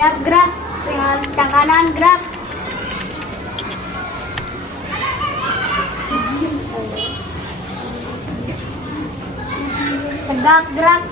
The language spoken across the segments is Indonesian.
Siap gerak, dengan tangan kanan gerak. Tegak gerak.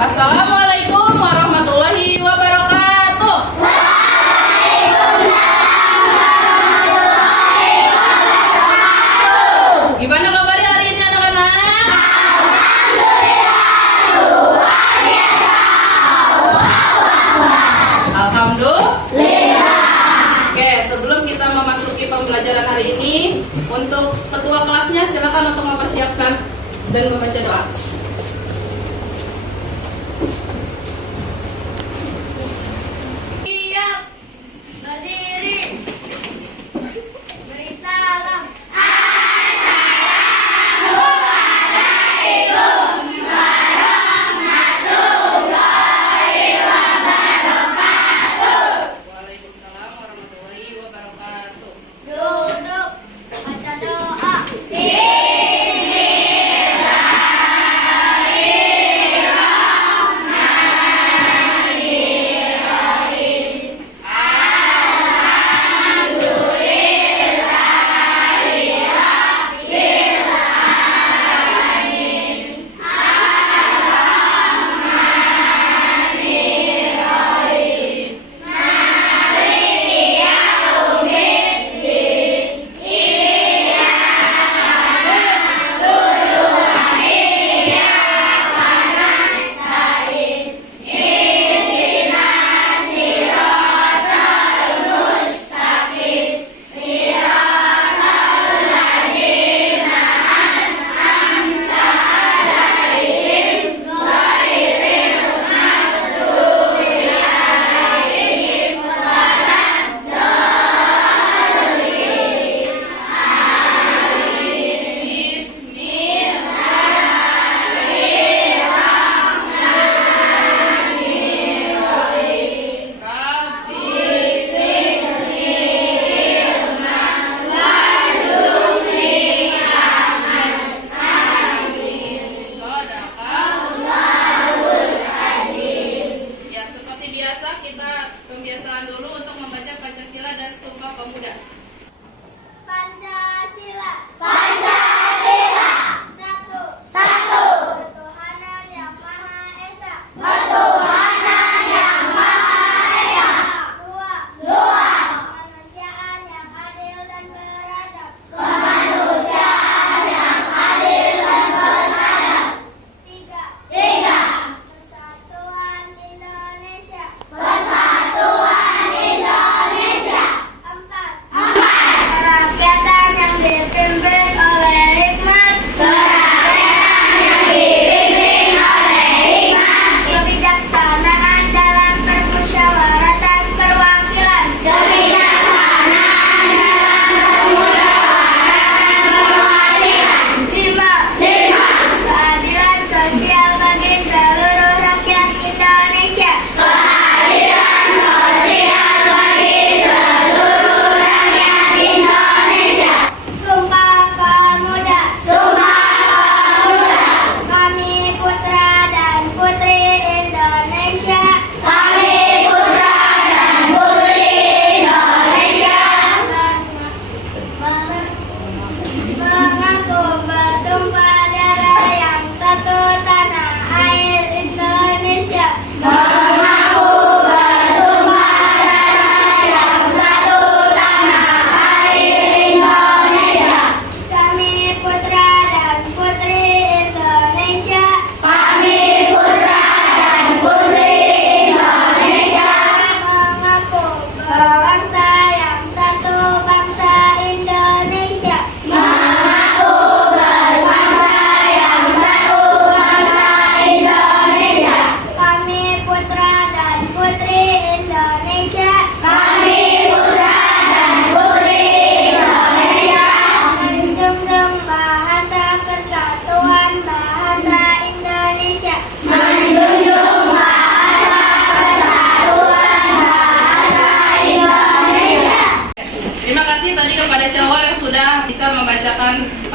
Assalamualaikum warahmatullahi wabarakatuh. Gimana kabarnya hari ini anak-anak? Alhamdulillah. Oke, sebelum kita memasuki pembelajaran hari ini, untuk ketua kelasnya silakan untuk mempersiapkan dan membaca doa.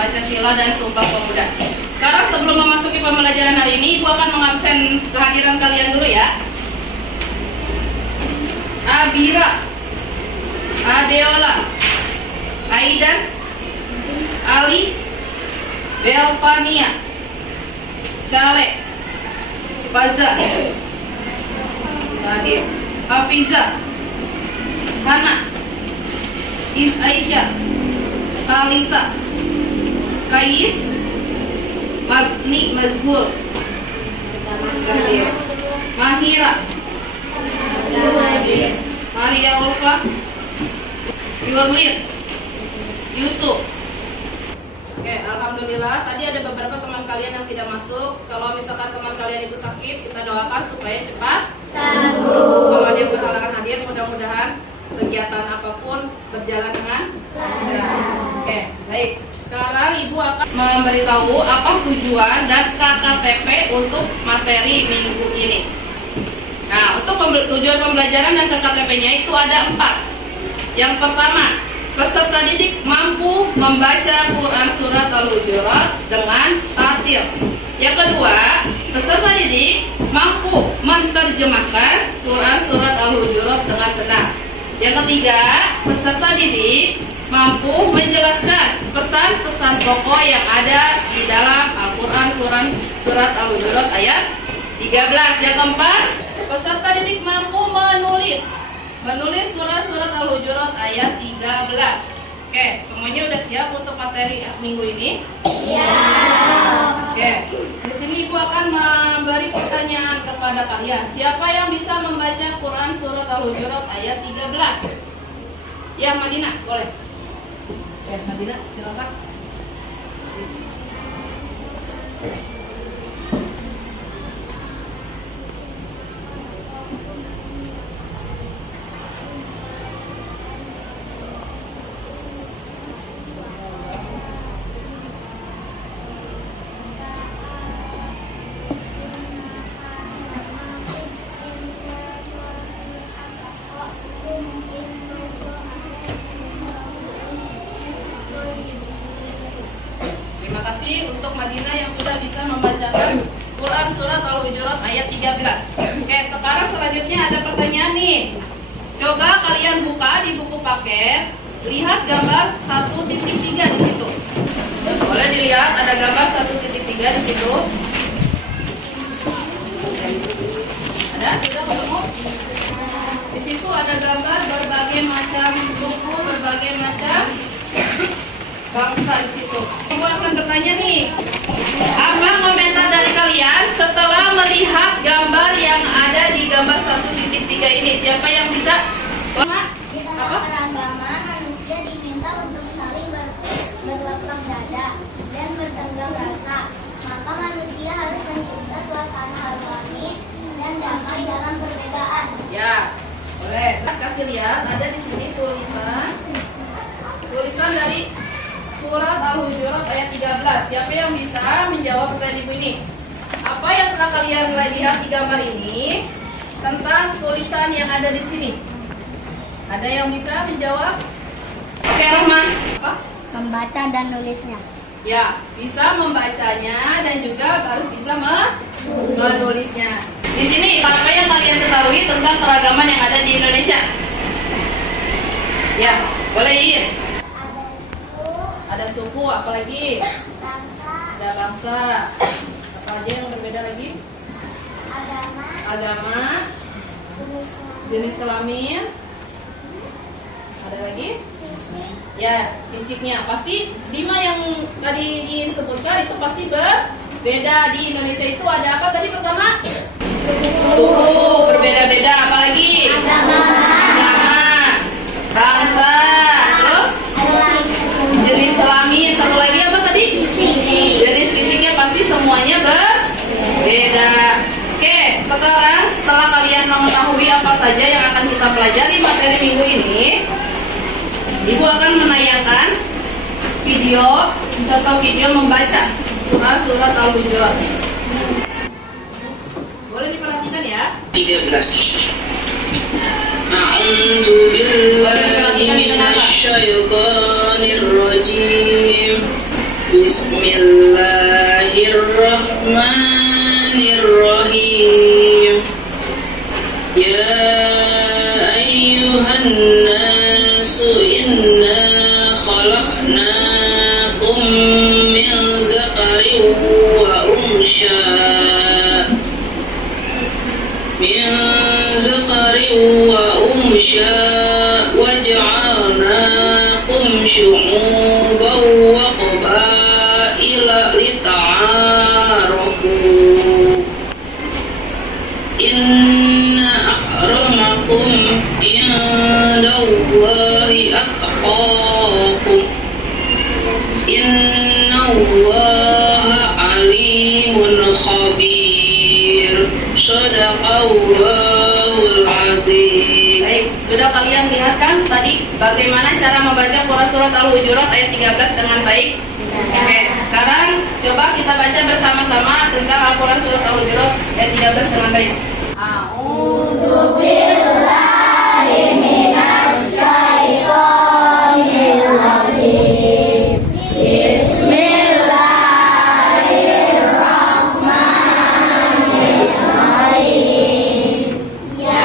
Pancasila dan Sumpah Pemuda. Sekarang sebelum memasuki pembelajaran hari ini, Ibu akan mengabsen kehadiran kalian dulu ya. Abira, Adeola, Aidan, Ali, Belvania, Cale, Faza, Hafiza, Hana, Is Aisyah, Kalisa, Kais, Magni Mazhul, Mahira, Maria Ulfa, Yurlin, Yusuf. Oke, alhamdulillah. Tadi ada beberapa teman kalian yang tidak masuk. Kalau misalkan teman kalian itu sakit, kita doakan supaya cepat sembuh. Kalau dia berhalangan hadir, mudah-mudahan kegiatan apapun berjalan dengan lancar. Oke, baik. Sekarang Ibu akan memberitahu apa tujuan dan KKTP untuk materi minggu ini. Nah, untuk tujuan pembelajaran dan KKTP-nya itu ada 4. Yang pertama, peserta didik mampu membaca Quran Surat Al-Hujurat dengan tartil. Yang kedua, peserta didik mampu menerjemahkan Quran Surat Al-Hujurat dengan benar. Yang ketiga, peserta didik mampu menjelaskan pesan-pesan pokok yang ada di dalam Al-Quran Surat Al-Hujurat ayat 13. Yang keempat, peserta didik mampu menulis Surat Al-Hujurat ayat 13. Oke, semuanya udah siap untuk materi minggu ini? Siap. Oke, di sini Ibu akan memberi pertanyaan kepada kalian. Siapa yang bisa membaca Quran Surat Al-Hujurat ayat 13? Ya, Madinah, boleh. Ya, Madinah, silakan. Terima kasih untuk Madinah yang sudah bisa membacakan Quran Surat Al-Hujurat ayat 13. Oke, sekarang selanjutnya ada pertanyaan nih. Coba kalian buka di buku paket, lihat gambar 1.3 di situ. Boleh dilihat ada gambar 1.3 di situ. Ada? Sudah ketemu? Di situ ada gambar berbagai macam suku, berbagai macam bangsa di situ. Ibu akan bertanya nih, apa komentar dari kalian setelah melihat gambar yang ada di gambar 1.3 ini? Siapa yang bisa? Di tengah keragaman, manusia diminta untuk saling berlapang dada dan bertenggang rasa. Maka manusia harus mencipta suasana harmoni dan damai dalam perbedaan. Ya, boleh. Kasih lihat, ada di sini tulisan dari Surat Al-Hujurat ayat 13. Siapa yang bisa menjawab pertanyaan Ibu ini? Apa yang telah kalian lihat di gambar ini tentang tulisan yang ada di sini? Ada yang bisa menjawab? Oke, Rahman. Apa? Membaca dan nulisnya. Ya, bisa membacanya dan juga harus bisa menulisnya. Di sini apa yang kalian ketahui tentang keragaman yang ada di Indonesia? Ya, boleh Iin. Ada suku, apalagi? Ada bangsa. Apa aja yang berbeda lagi? Agama. Jenis kelamin. Ada lagi? Ya, fisiknya. Pasti 5 yang tadi disebutkan itu pasti berbeda. Di Indonesia itu ada apa tadi pertama? Suku, berbeda-beda. Apalagi? Agama. Bangsa. Terus? Jenis kelamin, satu lagi apa tadi? Jenis fisiknya pasti semuanya berbeda. Oke, sekarang setelah kalian mengetahui apa saja yang akan kita pelajari materi minggu ini, Ibu akan menayangkan video membaca Quran Surat Al-Hujurat. Boleh diperhatikan ya. 13. A'udzu billahi minasy syaithanir rajim. Bismillahirrahmanirrahim. Ya ayyuhan nasu inna khalaqnakum min zakarin wa unsha waj'alnakum syu'uban wa qabaila lita'arafu. Inna akramakum indallahi atqakum. Innallaha alimun khabir. Shadaqallahul azim. Baik, sudah kalian lihat kan tadi bagaimana cara membaca Quran surat Al-Hujurat ayat 13 dengan baik? Oke, sekarang coba kita baca bersama-sama tentang Al-Quran surat Al-Hujurat ayat 13 dengan baik. A'udzu billahi minasy syaithanir rajim. Bismillahirrahmanirrahim. Ya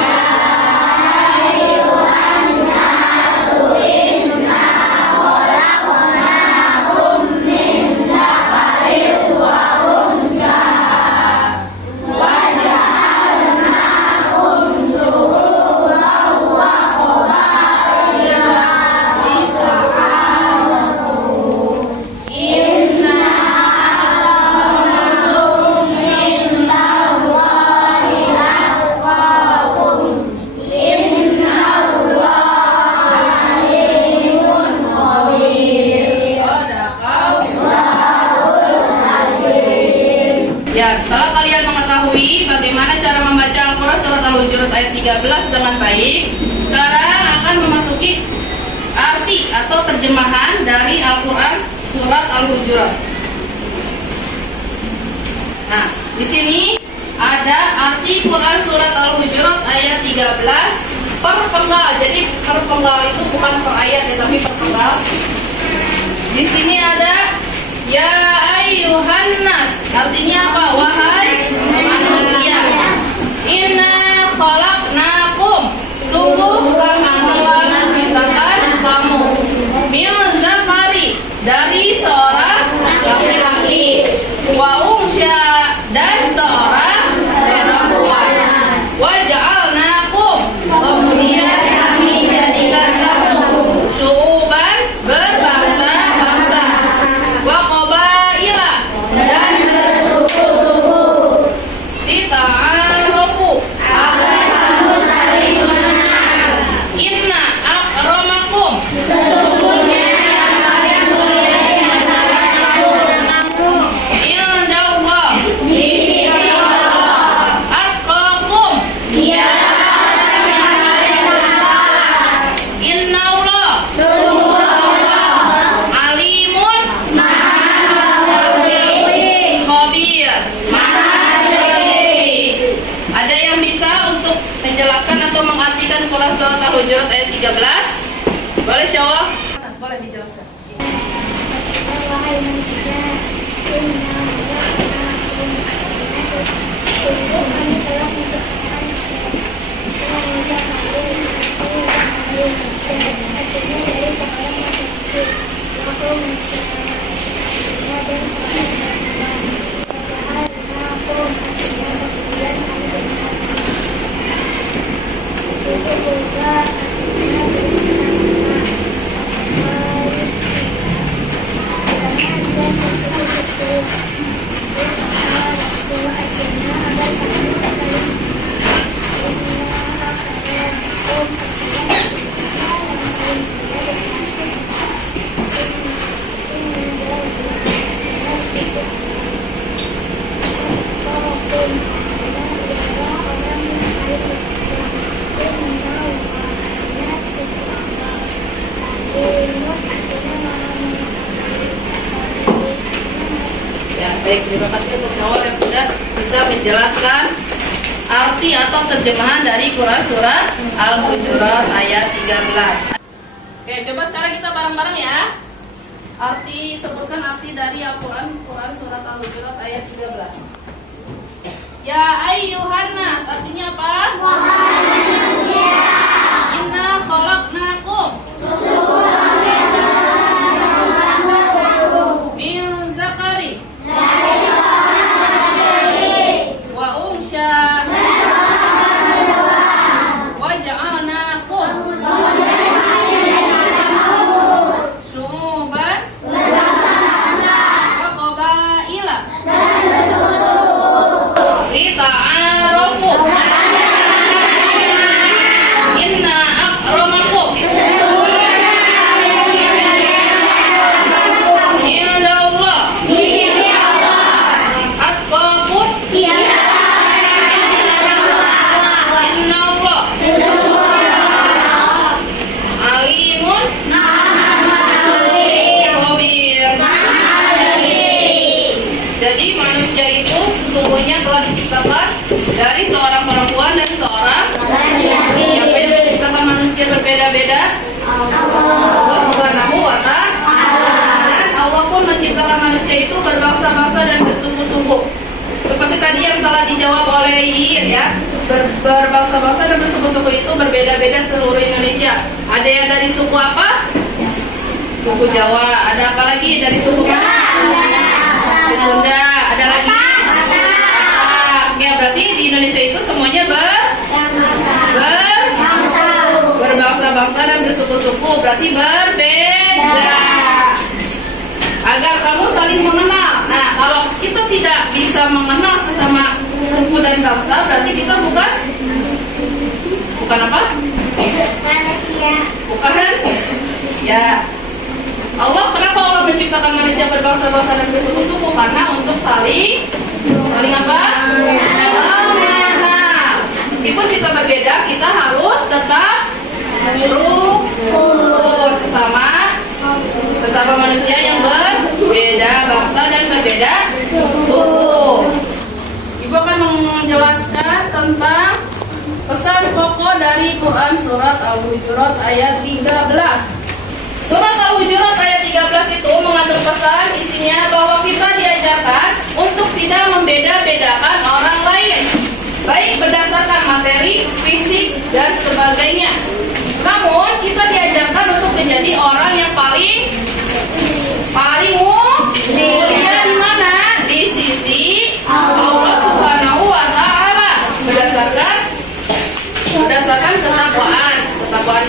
ayyuhan nasu inna khalaqnakum min dzakarin wa unsha waja'alnakum syu'uban wa qabaila lita'arafu. Inna akramakum indallahi atqakum. Innallaha alimun khabir. Shadaqallahul azim. Ya, setelah kalian mengetahui bagaimana cara membaca Al-Quran surat Al-Hujurat ayat 13 dengan baik, sekarang akan memasuki arti atau terjemahan dari Al-Quran surat Al-Hujurat. Nah, di sini ada arti Quran surat Al-Hujurat ayat 13 perpenggal. Jadi perpenggal itu bukan per ayat ya, tapi perpenggal. Di sini ada ya ayyuhan nas. Artinya apa? Wahai manusia. Inna khalaqnakum. Sungguh kami telah menciptakan kamu. Min zakari, dari seorang laki-laki. Wa unsya, dan seorang perempuan. Waja'alnakum, kemudian kami jadikan kamu syu'uban, berbangsa-bangsa. Wa qabaila, dan bersuku-suku. Lita'arafu, agar kamu saling mengenal. Inna akramakum, sesungguhnya yang paling mulia di antara kamu. Indallah, di sisi Allah. Atqakum, dia yang paling bertakwa. Innallah, sungguh Allah. Alimun, maha mengetahui. Khabir, maha teliti. Ada yang bisa untuk menjelaskan atau mengartikan Quran surat Al-Hujurat ayat 13? Boleh, Syawah? Boleh dijelaskan. Wahai manusia, inna khalaqnakum min dzakarin wa unsha. Sungguh kami telah menciptakan artinya dari seorang laki-laki. Aku manusia dan seorang perempuan. Waja'alnakum, kemudian kami jadikan itu juga artinya bersama-sama. Dan bersuku-suku. Lita'arafu, artinya agar kami saling mengenal. Inna akramakum, Ya, baik, terima kasih untuk Syawal yang sudah bisa menjelaskan arti atau terjemahan dari Quran surat Al-Hujurat ayat 13. Oke, coba sekarang kita bareng-bareng ya. Sebutkan arti dari Al-Quran surat Al-Hujurat ayat 13. Ya ayyuhan nas, artinya apa? Wahai manusia, Inna khalaqnakum min zakari dari seorang laki-laki wa unsha wa ja'alnakum syu'uban wa qabaila lita'arafu. Inna akramakum indallah atqakum innallah alimun khabir. Jadi manusia itu sesungguhnya telah diciptakan dari seorang perempuan dan seorang laki-laki. Siapa yang menciptakan manusia berbeda-beda? Allah Subhanahu wa Ta'ala. Dan Allah pun menciptakan manusia itu berbangsa-bangsa dan bersuku-suku. Seperti tadi yang telah dijawab oleh Iin ya, berbangsa-bangsa dan bersuku-suku itu berbeda-beda seluruh Indonesia. Ada yang dari suku apa? Suku Jawa. Ada apa lagi dari suku mana? Suku Sunda. Ada lagi? Batak. Ya, berarti di Indonesia itu semuanya berbangsa-bangsa dan bersuku-suku, berarti berbeda. Agar kamu saling mengenal. Nah, kalau kita tidak bisa mengenal sesama suku dan bangsa, berarti kita bukan apa? manusia. Bukan? Ya. Kenapa Allah menciptakan manusia berbangsa-bangsa dan bersuku-suku? Karena untuk saling apa? Mengenal. Meskipun kita berbeda, kita harus tetap rukun sesama manusia yang berbeda bangsa dan berbeda suku. Ibu akan menjelaskan tentang pesan pokok dari Quran surat Al-Hujurat ayat 13. Surat Al-Hujurat ayat 13 itu mengandung pesan isinya bahwa kita diajarkan untuk tidak membeda-bedakan orang lain, baik berdasarkan materi, fisik, dan sebagainya. Namun kita diajarkan untuk menjadi orang yang paling mulia di mana? Di sisi Allah Subhanahu wa Ta'ala, berdasarkan ketakwaan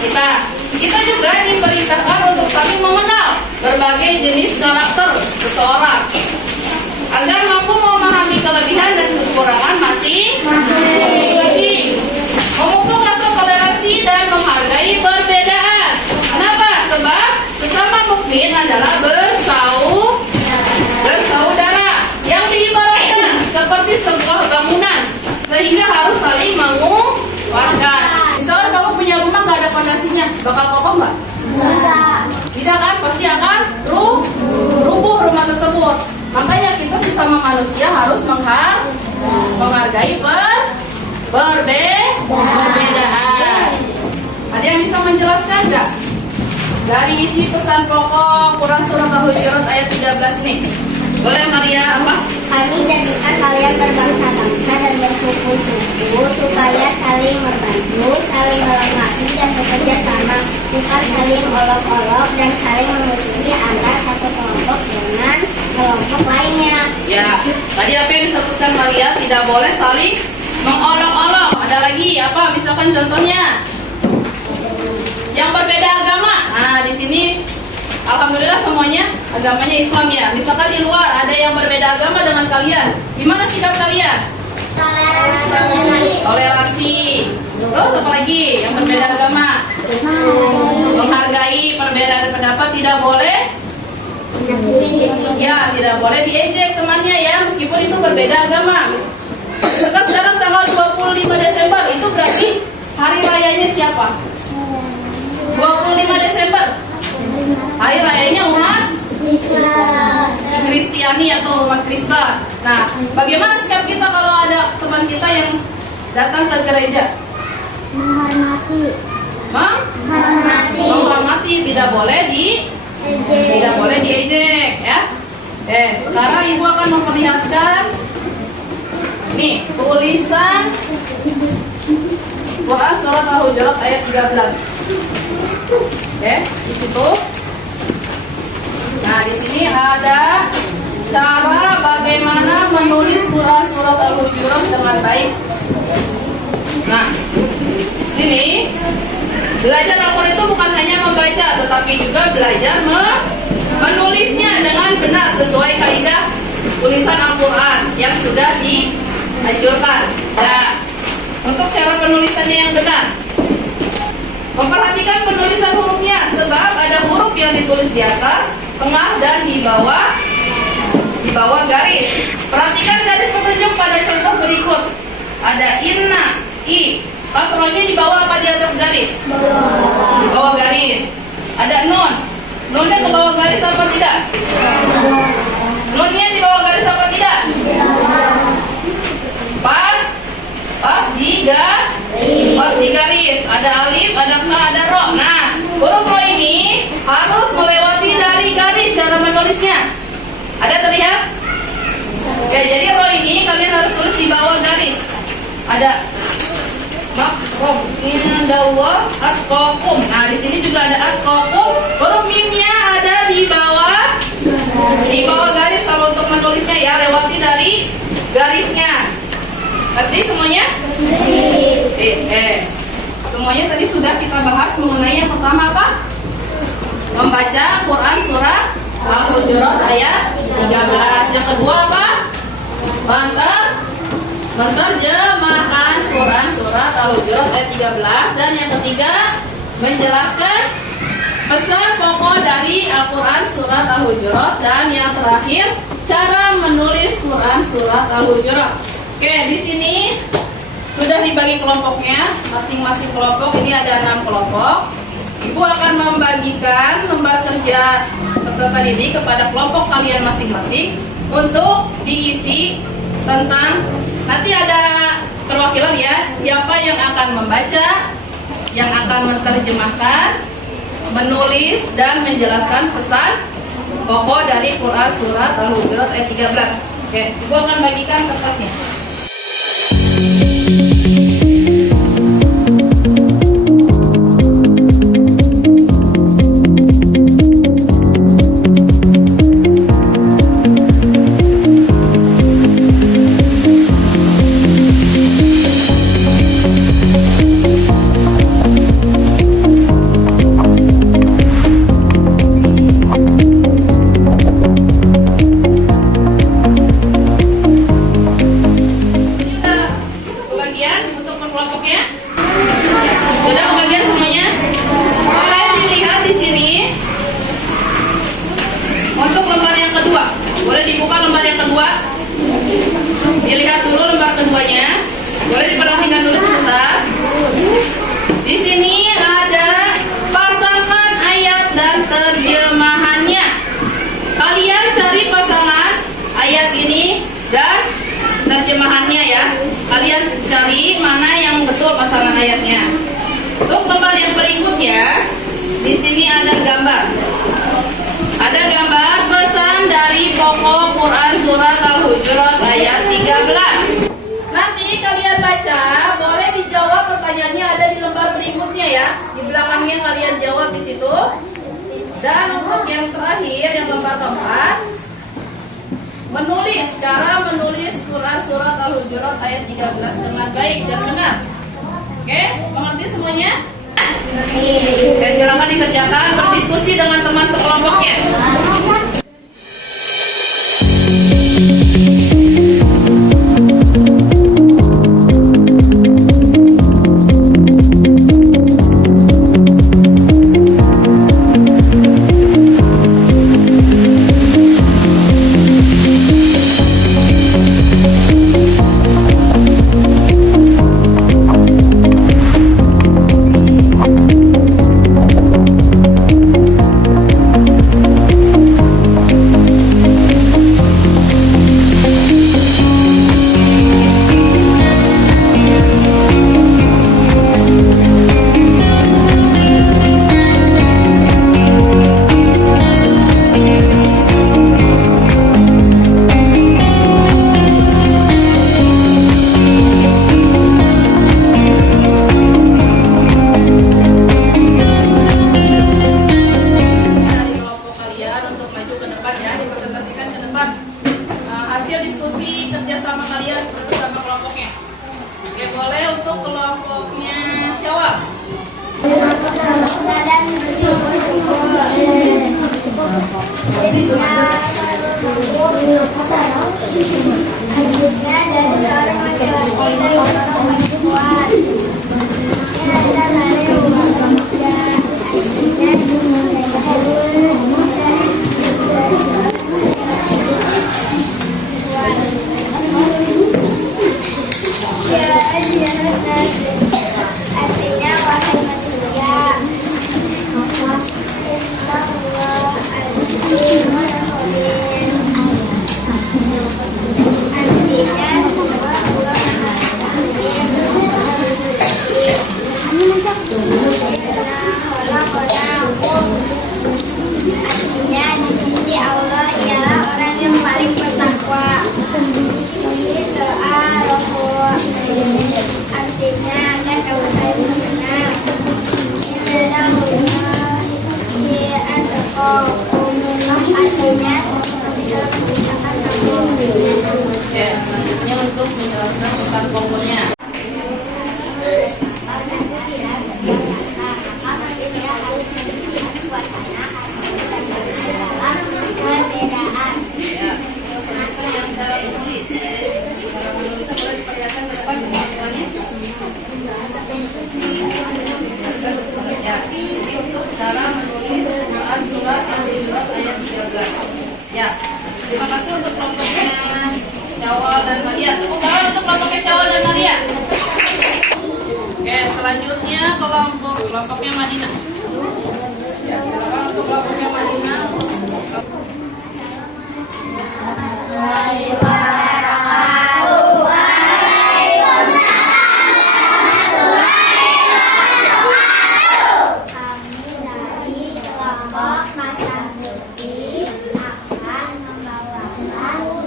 kita. Kita juga diperintahkan untuk saling mengenal berbagai jenis karakter seseorang agar mampu memahami kelebihan dan kekurangan masing-masing, memupuk rasa toleransi dan menghargai perbedaan. Kenapa? Sebab sesama mukmin adalah bersaudara yang diibaratkan seperti sebuah bangunan, sehingga harus saling menguatkan. Misalnya kamu punya rumah gak ada fondasinya, bakal kokoh nggak? Tidak kan? Pasti akan rubuh rumah tersebut. Makanya kita sesama manusia harus menghargai perbedaan. Ada yang bisa menjelaskan nggak dari isi pesan pokok Quran surat Al-Hujurat ayat 13 ini? Boleh Maria apa? Kami jadikan kalian berbangsa-bangsa dan bersuku-suku supaya saling membantu, saling melengkapi dan bekerja sama, bukan saling olok-olok dan saling memusuhi antara satu kelompok dengan kelompok lainnya. Ya, tadi apa yang disebutkan Maria, tidak boleh saling mengolok-olok. Ada lagi apa? Misalkan contohnya yang berbeda agama. Nah, di sini alhamdulillah semuanya agamanya Islam ya. Misalkan di luar ada yang berbeda agama dengan kalian, gimana sikap kalian? Toleransi. Terus apa lagi? Yang berbeda agama, menghargai perbedaan pendapat, tidak boleh. Ya, tidak boleh diejek temannya ya, meskipun itu berbeda agama. Sekarang tanggal 25 Desember itu berarti hari rayanya siapa? 25 Desember. Hari rayanya umat Kristiani atau umat Kristen. Nah, bagaimana sikap kita kalau ada teman kita yang datang ke gereja? Menghormati. Menghormati, tidak boleh Tidak boleh diejek ya. Sekarang ibu akan memperlihatkan nih tulisan Quran surat Al-Hujurat ayat 13. Di situ. Nah, di sini ada cara bagaimana menulis Quran surat Al-Hujurat dengan baik. Nah, sini belajar Al-Quran itu bukan hanya membaca, tetapi juga belajar menulisnya dengan benar sesuai kaidah tulisan Al-Quran yang sudah dianjurkan. Nah, untuk cara penulisannya yang benar, memperhatikan penulisan hurufnya, sebab ada huruf yang ditulis di atas, tengah, dan di bawah garis. Perhatikan garis petunjuk pada contoh berikut. Ada inna, i. Kasrohnya di bawah apa di atas garis? Di bawah garis. Ada nun. Nunnya ke bawah garis apa tidak? Nunnya di bawah garis apa tidak? Pas di garis. Ada alif, ada kha, ada ro. Nah, huruf ro ini harus melewati dari garis cara menulisnya. Ada terlihat? Oke, jadi ro ini kalian harus tulis di bawah garis. Ada makrom, indallah, atqakum. Nah, di sini juga ada atqakum. Huruf mimnya ada di bawah garis kalau untuk menulisnya ya, lewati dari garisnya. Ngerti semuanya? Semuanya tadi sudah kita bahas mengenai yang pertama apa? Membaca Quran surat Al-Hujurat ayat 13. Yang kedua apa? Menerjemahkan Quran surat Al-Hujurat ayat 13. Dan yang ketiga, menjelaskan pesan pokok dari Al-Quran surat Al-Hujurat. Dan yang terakhir, cara menulis Quran surat Al-Hujurat. Oke, di sini sudah dibagi kelompoknya. Masing-masing kelompok ini ada 6 kelompok. Ibu akan membagikan lembar kerja peserta didik kepada kelompok kalian masing-masing untuk diisi tentang, nanti ada perwakilan ya, siapa yang akan membaca, yang akan menerjemahkan, menulis, dan menjelaskan pesan pokok dari Quran surat Al-Hujurat ayat 13. Oke, Ibu akan bagikan kertasnya. Boleh dibuka lembar yang kedua. Dilihat dulu lembar keduanya. Boleh diperhatikan dulu sebentar. Di sini ada pasangan ayat dan terjemahannya. Kalian cari pasangan ayat ini dan terjemahannya ya. Kalian cari mana yang betul pasangan ayatnya. Untuk lembar yang berikutnya, di sini ada gambar. Ada gambar pesan dari pokok Quran surat Al-Hujurat ayat 13. Nanti kalian baca, boleh dijawab pertanyaannya ada di lembar berikutnya ya. Di belakangnya kalian jawab di situ. Dan untuk yang terakhir, yang lembar keempat, menulis, cara menulis Quran surat Al-Hujurat ayat 13 dengan baik dan benar. Oke, mengerti semuanya? Oke, silakan dikerjakan, berdiskusi dengan teman sekelompoknya. hasil diskusi kerjasama kalian bersama kelompoknya. Oke, boleh untuk kelompoknya Syawal. Dan Selanjutnya dari seorang laki-laki dan seorang perempuan. Ini adalah hal yang berbeda. Artinya wahai manusia. Innallaha alimun khabir. Artinya semua Allah Maha artinya di sisi Allah ialah orang yang paling bertakwa. Ini doa rohul. Artinya akan kamu saya benar. Artinya Oke, selanjutnya untuk menjelaskan pesan pokoknya. Ya, untuk kita yang cara menulis. Cara menulis boleh diperlihatkan ke depan pengaturannya. Ya, ini untuk cara menulis surat Al-Hujurat ayat 13. Ya, terima kasih untuk kelompoknya Syawal dan Maria. Tepuk tangan untuk kelompoknya Syawal dan Maria. Oke, selanjutnya kelompoknya Madinah. Ya, silakan untuk kelompoknya Madinah. Kami dari kelompok Masyarakat akan membawakan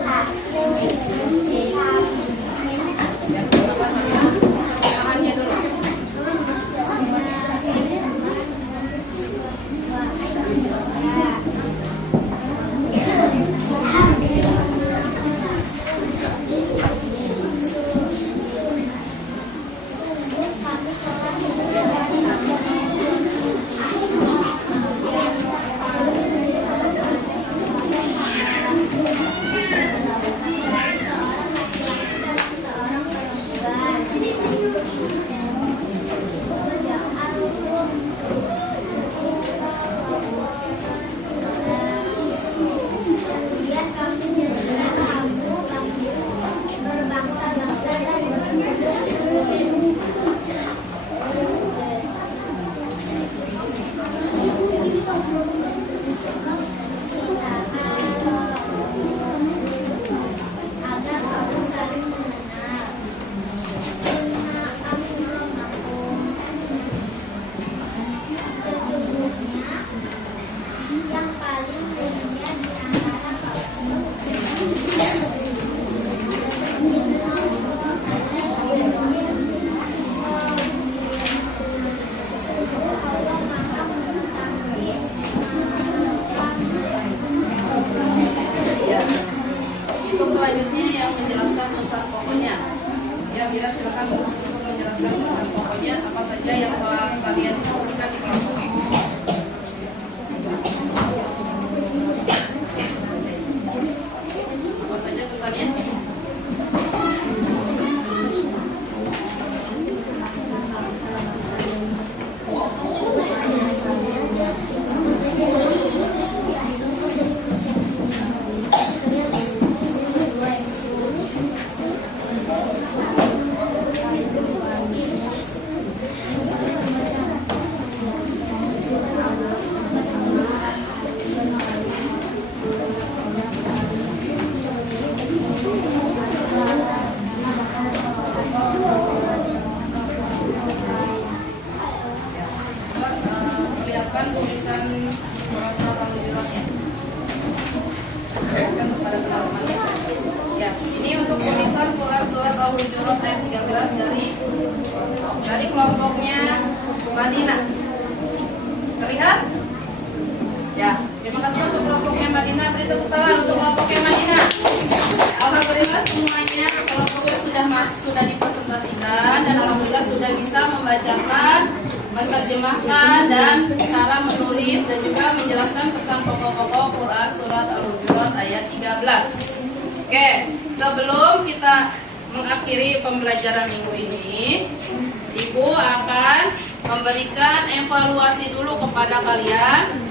hasil diskusi kami. Ya, silakan Madinah. Tangannya dulu. Biar kami jadi kamu berbangsa-bangsa dan agar kamu saling mengenal. Sesungguhnya yang paling mulia di antara kamu Allah Maha Mengetahui. Ya. Untuk selanjutnya yang menjelaskan pesan pokoknya. Ya, Mira silakan untuk menjelaskan pesan pokoknya apa saja yang telah kalian diskusikan di kelompoknya. Apa saja pesannya? Perlihatkan tulisan surat Al-Hujuratnya. Perlihatkan kepada teman-temannya. Ya, ini untuk tulisan Quran surat Al-Hujurat ayat 13 dari kelompoknya Madinah. Terlihat? Ya, terima kasih untuk kelompoknya Madinah. Beri tepuk tangan untuk kelompoknya Madinah. membacakan, menerjemahkan, dan cara menulis dan juga menjelaskan pesan pokok-pokok Quran Surat Al-Hujurat ayat 13. Oke, sebelum kita mengakhiri pembelajaran minggu ini, Ibu akan memberikan evaluasi dulu kepada kalian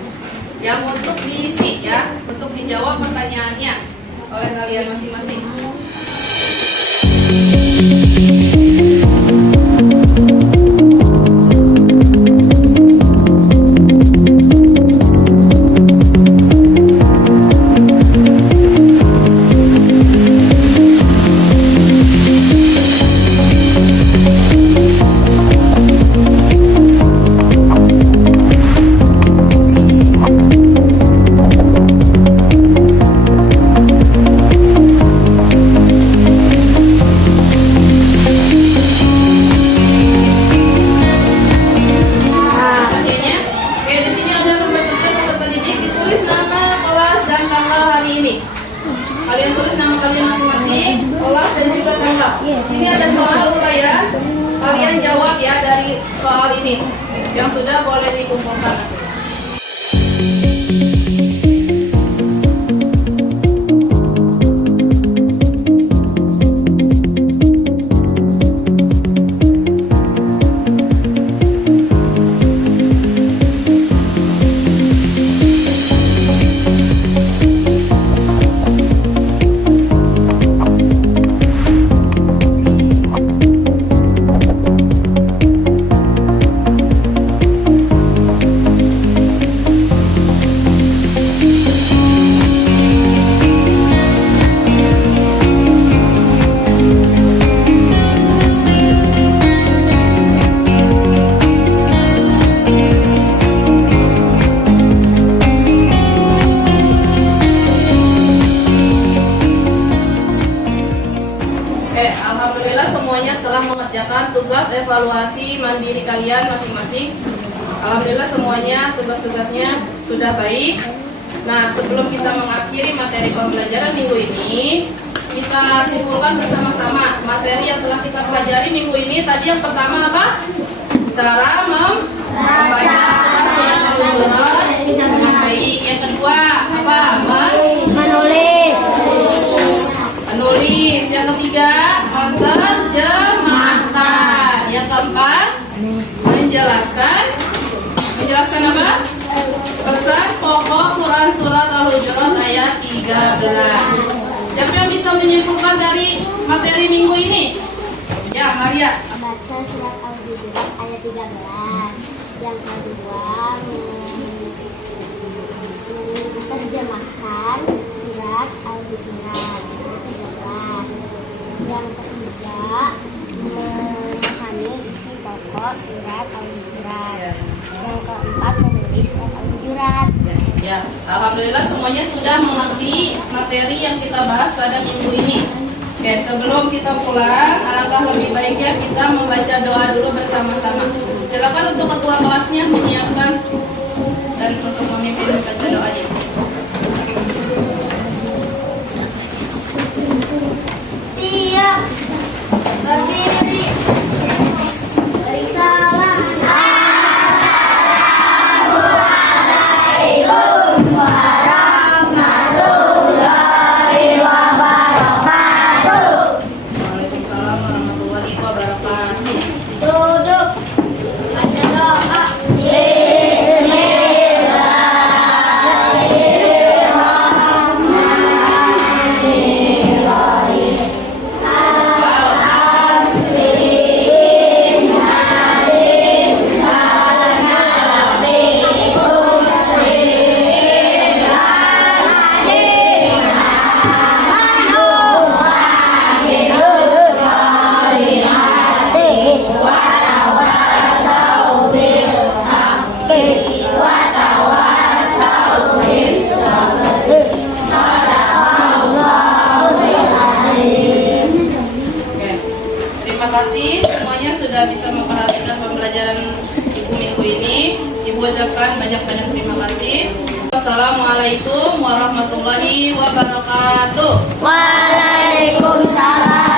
yang untuk diisi ya, untuk dijawab pertanyaannya oleh kalian masing-masing. Kalian tulis nama kalian masing-masing, kelas dan juga tanggal. Di sini ada soal uraian. Kalian jawab ya dari soal ini. Yang sudah boleh dikumpulkan. Alhamdulillah semuanya setelah mengerjakan tugas evaluasi mandiri kalian masing-masing. Alhamdulillah semuanya tugas-tugasnya sudah baik. Nah, sebelum kita mengakhiri materi pembelajaran minggu ini, kita simpulkan bersama-sama materi yang telah kita pelajari minggu ini. Tadi yang pertama apa? Cara membaca surat Al-Hujurat dengan baik. Yang kedua apa? Menulis. Menulis. Yang ketiga menerjemahkan. Yang keempat menjelaskan apa? Pesan pokok Quran Surat Al-Hujurat ayat 13. Siapa yang bisa menyimpulkan dari materi minggu ini? Ya, Maria. Baca surat Al-Hujurat ayat 13. Yang kedua, menerjemahkan surat Al-Hujurat ayat 13. Yang ketiga, memahami isi pokok surat Al-Hujurat. Yang keempat, menulis surat Al-Hujurat. Ya, alhamdulillah semuanya sudah mengerti materi yang kita bahas pada minggu ini. Oke, sebelum kita pulang, alangkah lebih baiknya kita membaca doa dulu bersama-sama. Silakan untuk ketua kelasnya menyiapkan dan untuk memimpin membaca doanya. Siap. Berdiri. Beri salam. Assalamualaikum warahmatullahi wabarakatuh. Waalaikumsalam warahmatullahi wabarakatuh. Duduk. Baca doa. Terima kasih semuanya sudah bisa memperhatikan pembelajaran Ibu minggu ini. Ibu ucapkan banyak-banyak terima kasih. Wassalamualaikum warahmatullahi wabarakatuh. Waalaikumsalam.